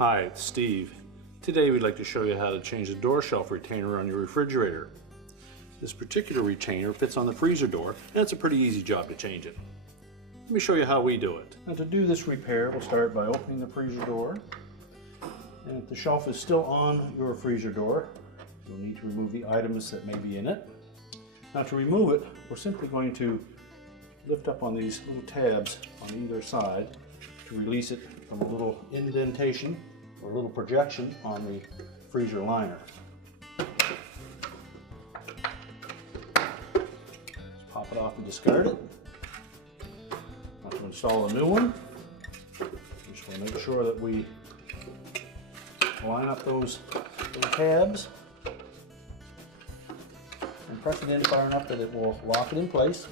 Hi, it's Steve. Today we'd like to show you how to change the door shelf retainer on your refrigerator. This particular retainer fits on the freezer door, and it's a pretty easy job to change it. Let me show you how we do it. Now, to do this repair, we'll start by opening the freezer door. And if the shelf is still on your freezer door, you'll need to remove the items that may be in it. Now, to remove it, we're simply going to lift up on these little tabs on either side to release it from a little indentation or a little projection on the freezer liner. Just pop it off and discard it. Now, to install a new one, we just want to make sure that we line up those little tabs and press it in far enough that it will lock it in place.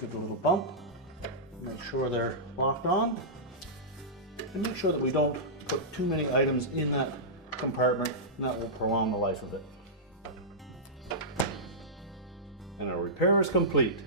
Give it a little bump, make sure they're locked on, and make sure that we don't put too many items in that compartment, and that will prolong the life of it. And our repair is complete.